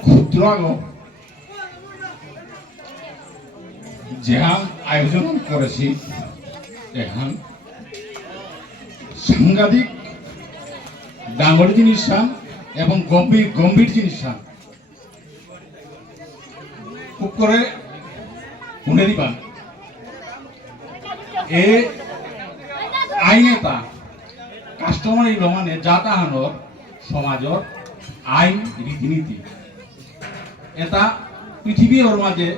ক্ষুদ্র যেহান আয়োজন করেছি এখান সাংঘাতিক ডাঙর জিনিস এবং গম্ভীর গম্ভীর জিনিস খুব করে শুনে দিবান এ আইনেতা কাস্টমার এই মানে যা তাহানোর সমাজর আইন রীতিনীতি এটা পৃথিবীর মাঝে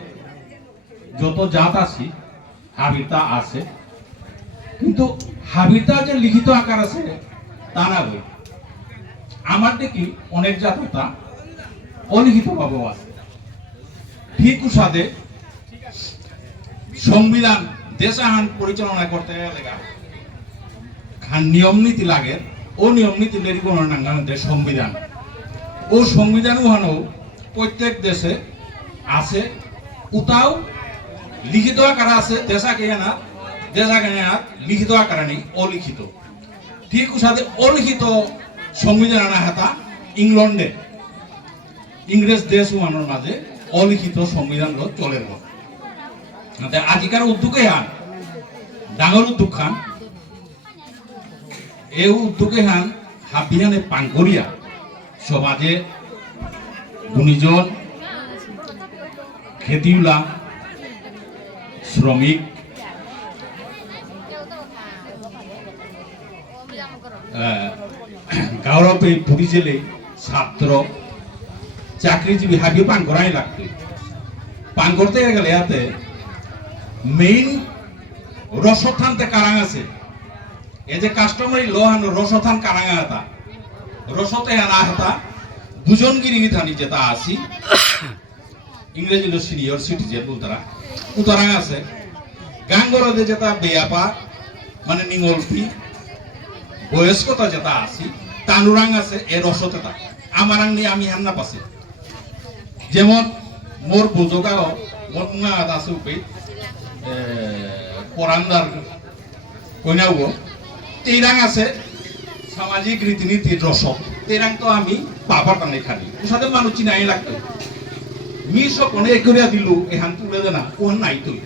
যত জাত আছে হাবিতা আছে কিন্তু হাবিতা যে লিখিত আকার আছে তা না বই আমার দেখি অনেক জাততা অলিখিত ভাবে আছে ঠিক উসাদে সংবিধান দেশ আইন পরিচালনা করতে গেলে নিয়ম নীতি লাগে ও নিয়ম নীতি লেরি কোনো নাঙ্গানোদের সংবিধান ও সংবিধান উহানো প্রত্যেক দেশে আছে উতাও লিখিত আকার আছে দেশাকে না লিখিত আকার নেই অলিখিত ঠিক সাথে অলিখিত সংবিধান আনা হাতা ইংল্যান্ডে ইংরেজ দেশ উহানোর মাঝে অলিখিত সংবিধান চলে আজিকার উদ্যোগে হান ডাঙর উদ্যোগ খান এই উদ্যোগে হান হাবিহানে পাঙ্করিয়া সমাজে গুণীজন খেতিউলা শ্রমিক গাঁৱৰ পুলিজেলে ছাত্র চাকরিজীবী হাবি পান করাই লাগতো পান করতে গেলে ইয়াতে মেইন রসথানতে কারাং আছে এই যে কাস্টমারি লোহান রসথান কারাঙা হাতা রসতে আনা হাতা দুজনগিরি থানি যেটা আসি ইংরেজি সিনিয়র সিটিজেন বলতারা উতারাং আছে গাঙ্গরদে যেটা বেয়াপা মানে নিঙলপি বয়স্কতা যেটা আসি তানুরাং আছে এ রসতে তা আমারাং নিয়ে আমি হান্না পাশে যেমন মোর বুজগাও মোর না আছে উপে পরান্দার কইনাও তেরাং আছে সামাজিক রীতিনীতির রসদ তেরাং তো আমি পাবার টানে খালি ওর সাথে মানুষ চিনাই লাগতো মি সব অনেক করিয়া দিল এখান তুলে দে না ওর নাই তুই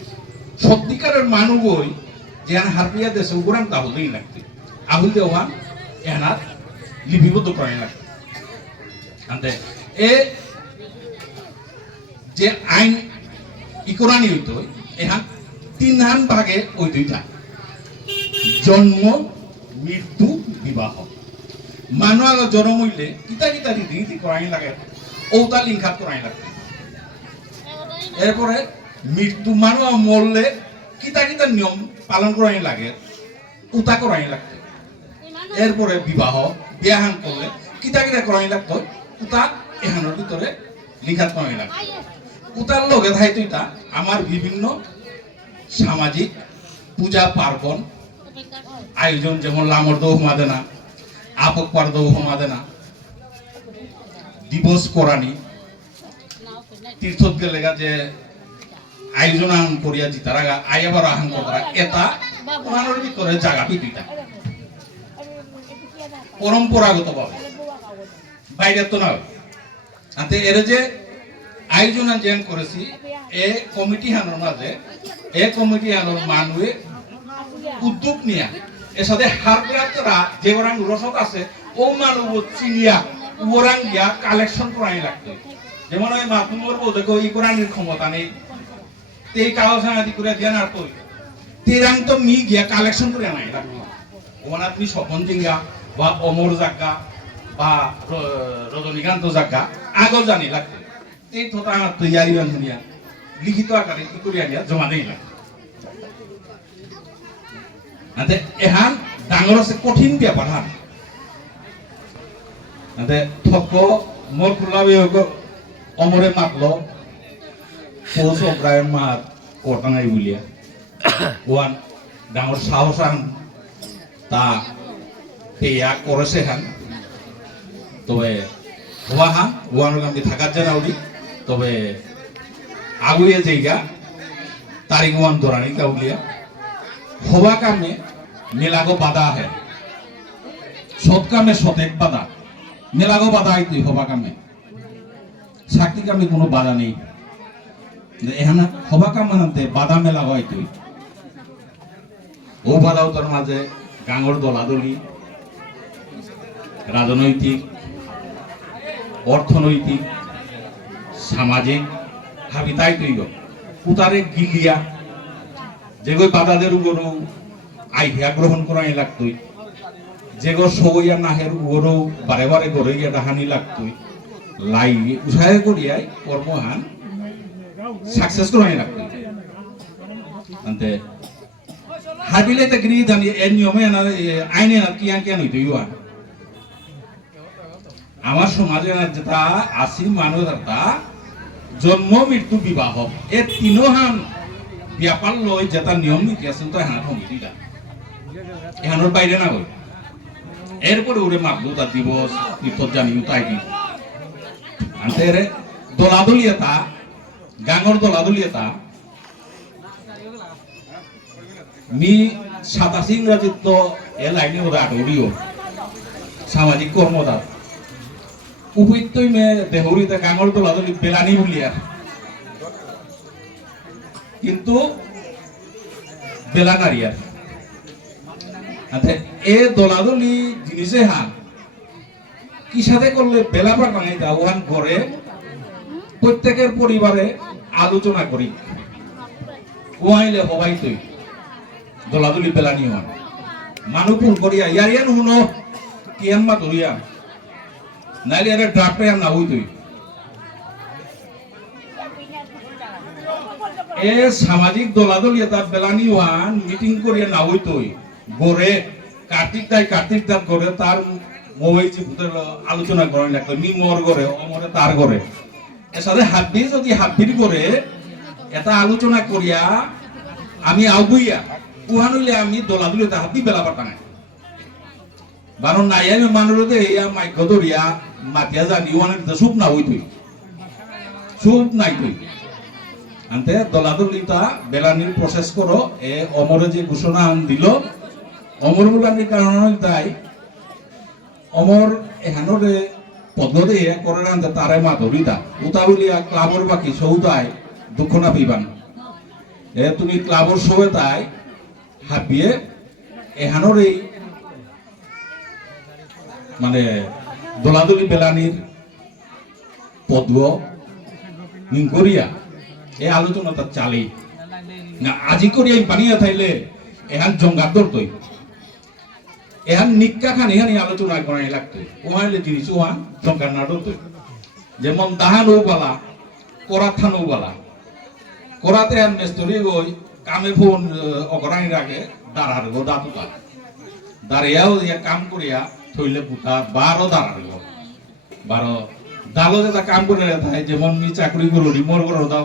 সত্যিকারের মানুষ বই যেখান হারপিয়া দেশে ওরাং তাহলেই লাগতো আহুল দেওয়া এনার লিপিবদ্ধ করে লাগতো আনতে এ যে আইন ইকোরানি হইতো এখান তিন হান ভাগে ওই দুইটা জন্ম মৃত্যু বিবাহ মানুষ আগে জন্ম হইলে কিতা কিতা রীতি করাই লাগে ওটা লিঙ্কাত করাই লাগে এরপরে মৃত্যু মানুষ মরলে কিতা কিতা নিয়ম পালন করাই লাগে উতা করাই লাগতো এরপরে বিবাহ বিয়াহান করলে কিতা কিতা করাই লাগতো উতা এহানোর ভিতরে লিখাত করাই লাগতো উতার লগে ধাই তুইটা আমার বিভিন্ন সামাজিক পূজা পার্বণ আয়োজন যেমন লামর দৌ হুমা দেনা আপক পার দৌ হুমা দেনা দিবস করানি তীর্থত গেলেগা যে আয়োজন আহন করিয়া জিতারা আইয়াবার আহন করা এটা ওনার ভিতরে জায়গা দুইটা পরম্পরাগত ভাবে বাইরে তো নয় আতে এর যে আয়োজন যেন করেছি এ কমিটি হানোর মাঝে এ কমিটি হানোর মানুষে উদ্যোগ নিয়া এর সাথে হারপিয়াতরা যে ওরাং রসদ আছে ও মানুষ চিনিয়া ওরাং গিয়া কালেকশন করাই লাগতো যেমন ওই মাতুমর বোধকে ই কোরআনের ক্ষমতা নেই এই কাগজ আদি করে দেন আর তো তেরাং তো মি গিয়া কালেকশন করে নাই লাগতো ওখানে আপনি স্বপন জিঙ্গা বা অমর জাগা বা রজনীকান্ত জাগা আগল জানি লাগতো এই থোতা তৈয়ারি বান্ধনিয়া লিখিত আকারে কি করে আনিয়া জমা দেই লাগতো আতে এহান ডাঙর আছে কঠিন ব্যাপার হান আতে থক মোর কুলাবি অমরে মাতলো পৌষ অগ্রায়ণ মার কটাঙাই বলিয়া ওয়ান ডাঙর সাহস আন তা পেয়া করেছে হান তবে হওয়া হান ওয়ানোর আমি থাকার জানা উড়ি তবে আগুয়ে জায়গা তারিখ ওয়ান দরানি কাউলিয়া হওয়া কামে মেলাগো বাধা है সৎ কামে সতেক বাধা মেলাগো বাধা আইতুই হওয়া কামে চাকরি কামে কোনো বাধা নেই এখানে হবা কাম মানাতে বাধা মেলা হয় তুই ও বাধাও তোর মাঝে গাঙর দলাদলি রাজনৈতিক অর্থনৈতিক সামাজিক ভাবি তাই তুই উতারে গিলিয়া যেগো বাদাদের উপরও আইডিয়া গ্রহণ করাই লাগতই যেগো সবইয়া নাহের উপরও বারে বারে গড়ে গিয়ে ডাহানি লাগতই লাই উৎসাহ করিয়াই কর্মহান সাকসেস করাই লাগতই আনতে হাবিলে তে গ্রি জানি এর নিয়মে না আইনে না কি আন কেন হইতই ওয়া আমার সমাজে না যেটা আসি মানুষ তা জন্ম মৃত্যু বিবাহ এ তিনোহান ব্যাপার লই যেটা নিয়ম নীতি আছে তো হ্যাঁ কমিটিটা এখানোর বাইরে না হই এরপরে ওরে মাগলুতা দিবস তীর্থ জানি তাই দি আনতে রে দলাদলিয়াতা গাঙর দলাদলিয়াতা মি 87 ইংরাজিত এ লাইনে ওরা আটরিও সামাজিক কর্মদা উপত্যই মে দেহরিতে গাঙর দলাদলি বেলানি বলিয়া কিন্তু বেলানারিয়ার আচ্ছা এ দলাদলি জিনিসে হা কি সাথে করলে বেলা পাকাই ওহান করে প্রত্যেকের পরিবারে আলোচনা করি ওয়াইলে হবাই তুই দলাদলি বেলানি হন মানুষ ফোন করিয়া ইয়ার ইয়ান হুনো কিয়ান মা ধরিয়া নাইলে আরে ড্রাফটে আর না হই তুই এ সামাজিক দলাদলিয়া বেলানি ওয়ান মিটিং করিয়া না হই তুই গড়ে কার্তিক দার গড়ে তার মোবাইল চিপুতের আলোচনা করেন লাগতো মি মোর গড়ে অমরে তার গড়ে এর সাথে হাব্বি যদি হাব্বির করে এটা আলোচনা করিয়া আমি আগুইয়া উহান হইলে আমি দলাদলিতে হাব্বি বেলা পাতা নাই বারণ নাই আমি মানুষে ইয়া মাইক ধরিয়া মাতিয়া জানি ওয়ানের সুপ না হই তুই সুপ নাই তুই আনতে দলাদলিতা বেলানির প্রসেস করো এ অমরে যে ঘোষণা দিল অমর বুলানির কারণে তাই অমর এখানোরে পদ্ধতি করে আনতে তারে মা ধরিতা উতা বলিয়া ক্লাবর বাকি সৌদায় দুঃখ না পিবান এ তুমি ক্লাবর সবে তাই হাবিয়ে এখানোর এই মানে দলাদলি বেলানির পদ্ম করিয়া এই আলোচনাটা চালি না আজি করিয়া বানিয়া থাইলে এখান জঙ্গার দরতই এখান নিক্কা খান এখানে আলোচনা করাই লাগতই ওহাইলে জিনিস ওহান জঙ্গার না দরতই যেমন দাহানও বালা করাথানও বালা করাতে আর মেস্তরি গই কামে ফোন অগরাই রাগে দাঁড়ার গো দাতুকা দাঁড়িয়াও কাম করিয়া থইলে পুতা 12 দাঁড়ার গো 12 দালো যেটা কাম করে থাকে যেমন নি চাকরি করুনি মোর বড় দাও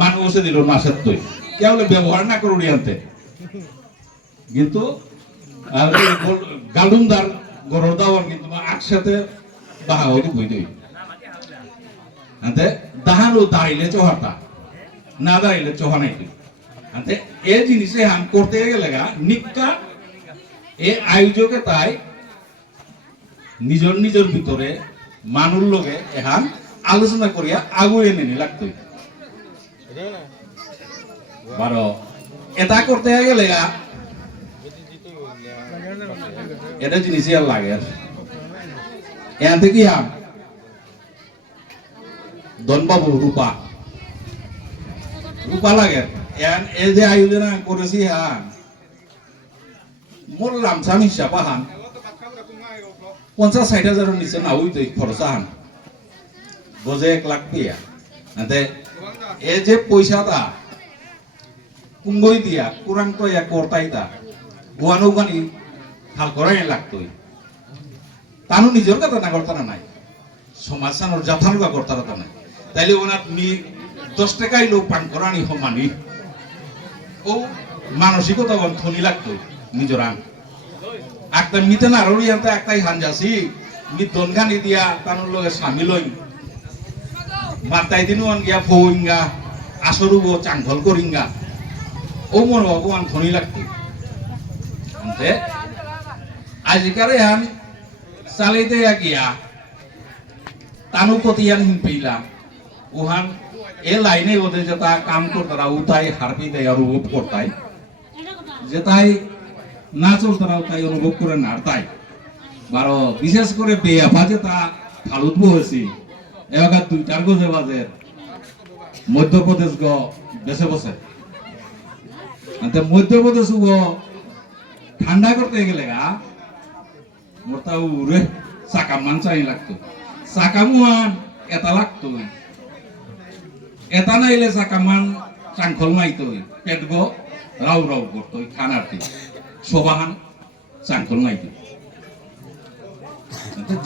মানুষে দিল মাসের তৈ কেবলে ব্যবহার না করুনি আনতে কিন্তু গালুমদার গরর দাও কিন্তু একসাথে বাহা হইতে বই দই আনতে দাহানো দাঁড়াইলে চহাতা না দাঁড়াইলে চহা নাই তুই আনতে এই জিনিসে হাম করতে গেলে নিকা এ আয়োজকে তাই নিজের নিজের ভিতরে মানুষ লোকে এখন আলোচনা করিয়া আগুয়ে নেনি লাগতো বারো এটা করতে গেলে এটা জিনিস আর লাগে এখান থেকে হাম ধনবাবু রূপা লাগে এই যে আয়োজনা করেছি হ্যাঁ মোর লামসাম হিসাব হান 50-60 হাজারের নিচে না হইতো খরচা হান বোঝে 1 লাখ পিয়া এই যে পয়সাটা কুঙ্গই দিয়া কুরান কইয়া করতাইতা গুয়ানো গানি হাল করাই লাগতোই তানু নিজের কথা না করতানা নাই সমাজ সানোর জাথানুকা করতারা নাই তাইলে ওনার নি 10 টাকাই লোক পান করানি সমানি ও মানসিকতা ধনী লাগতো নিজের আন একটা মিতে না রড়ি আনতে একটাই হানজাসি মি দনগানি দিয়া তানুর লগে সামিল হই মাতাই দিনু আন গিয়া ফৌইঙ্গা আসরুব চাংঘল করিঙ্গা ও মন ভগবান ধনী লাগতো আনতে আজিকারে আন চালাইতে গিয়া তানু প্রতি আন হিমপিলা উহান এ লাইনে ওদের যেটা কাম করতারা উতাই হারপি দেয় অনুভব করতাই যেটাই না চলতারা তাই অনুভব করে নাড়তাই বারো বিশেষ করে বেয়াফা যেটা ফালুত হয়েছি এবার 2টার গজে বাজে মধ্যপ্রদেশ গ বেছে বসে মধ্যপ্রদেশ গো ঠান্ডা করতে গেলে গা মোটা উড়ে চাকামান চাই লাগতো চাকামান এটা লাগতো এটা নাইলে চাকামান চাংখল মাইতো পেট গো রাউ রাউ করতো খানাতে সবাহান চাংখল মাইতো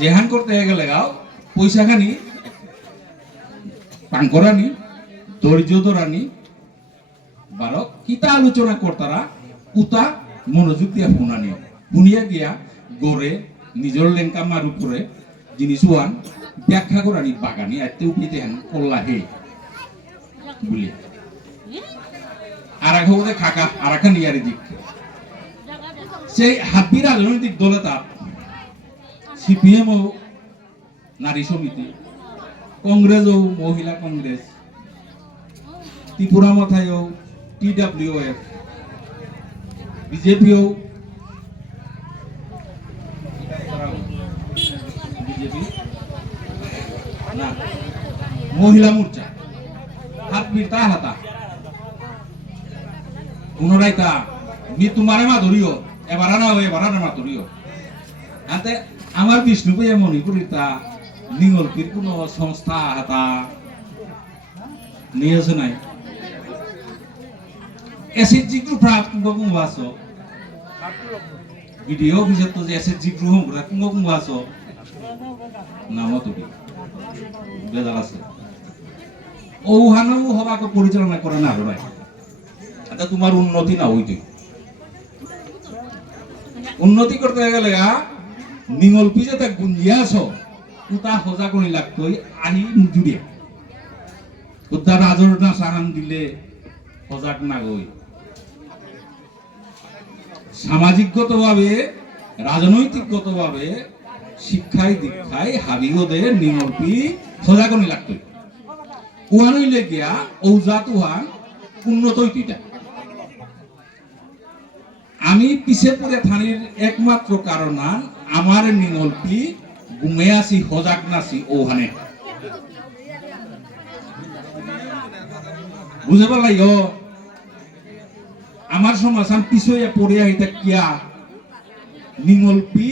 যেহান করতে গেলে গাও পয়সা খানি পাঙ্করানি ধৈর্য ধরানি বারো কিতা আলোচনা করতারা উতা মনোযোগ দিয়া শুনানি শুনিয়া গিয়া গড়ে নিজের লেঙ্কামার উপরে জিনিস ওয়ান ব্যাখ্যা করানি বাগানি আইতে উঠিতে হেন কল্লা হে বলি আর এক হতে খাকা আর একটা নিয়ারি দিক সেই হাব্বি রাজনৈতিক দলে তার সিপিএম ও নারী সমিতি কংগ্রেস ও মহিলা কংগ্রেস ত্রিপুরা মাথায় ও TWF বিজেপি ও বিজেপি না মহিলা মোর্চা হাত বিরতা হাতা পুনরায় তা মি তোমারে মা ধরিও এবার না এবার মা ধরিও আতে আমার বিষ্ণুপ্রিয়া মণিপুরি তা নিঙ্গলপির কোন সংস্থা হাতা নিয়েছে নাই এসএসজি গ্রুপ কুঙ্গকুঙ্গাছো ভিডিও অফিসত তো যে এসএসজি গ্রুপ কুঙ্গকুঙ্গাছো নামও তো বেজাল আছে ওহানো হবাকে পরিচালনা করে না ভাই আচ্ছা তোমার উন্নতি না হইতে উন্নতি করতে গেলে নিঙ্গলপি যেটা গুঞ্জিয়া আছো উতা সজা কৰি লাগতই আহি জুড়ে উতা রাজর না সাহান দিলে সজাগ না গই সামাজিকগতভাবে রাজনৈতিকগতভাবে শিক্ষায় দীক্ষায় হাবিগদে নিঙ্গলপি সজা কৰি লাগতই উহানইলে গিয়া ঔজা তুহান উন্নত হইতিটা আমি পিছে পড়ে থানির একমাত্র কারণ আমার নিঙ্গলপি ঘুমে আসি সজাগ নাছি ওখানে বুঝে পারলাই আমার সমাধান পিছয়ে পড়ে আহিতা কিয়া নিঙ্গলপি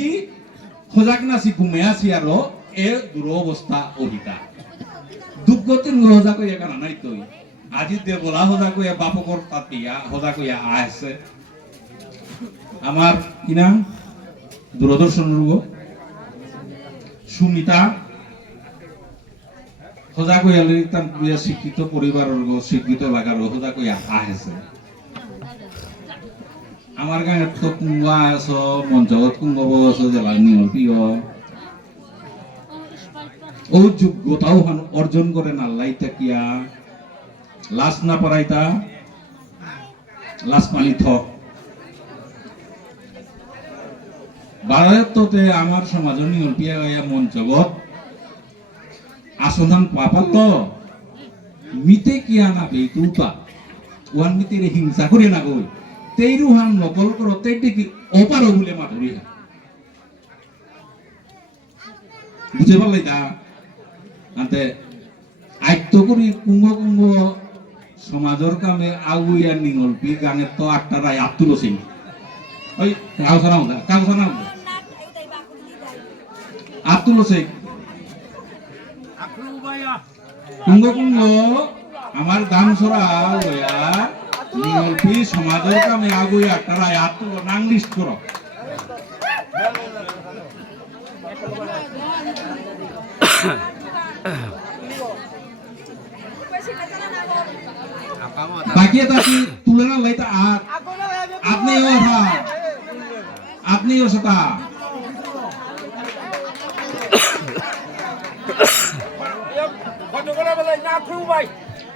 সজাগ নাছি ঘুমে আসি আর এ দুরবস্থা অহিতা দুর্গতি সজা কইয়া কারণ নাই তৈ আজি দেবলা সজা কইয়া বাপকর তাতিয়া সজা কইয়া আছে আমার কি নাম দূরদর্শন সুমিতা সজা কইয়ালে তাম শিক্ষিত পরিবারের শিক্ষিত লাগার সজা কইয়া আছে আমার গাঁত তো কুঙ্গা আছো মঞ্চত কুঙ্গব আছো জেলা নিয়লপিও ও যোগ্যতাও অর্জন করে নাল্লাই তাকিয়া লাশ না পড়াইতা লাশ পানি থক ভারততে আমার সমাজ নিয়লপিয়া মঞ্চবত আসধান পাপাল মিতে কিয়া না বেতুতা ওয়ান মিতে হিংসা করে না গই তেইরু হান নকল করো তেইটি কি অপারো বলে মাধুরী বুঝে পারলাই দা আনতে আয়ত্ত করি কুঙ্গ কুঙ্গ সমাজের কামে আগুইয়া নিঙ্গলপি গানের তো 8টা রায় আব্দুল হোসেন ওই কাউসানা আব্দুল হোসেন কুঙ্গ কুঙ্গ আমার দাম সরা লয়া নিয়লপি সমাজের কামে আগুই 8টা রায় আব্দুল নাং লিস্ট করো বাকি এটা কি তুলে না লাইতা আর আপনিও সাথা ফটো করা বলে না খুব ভাই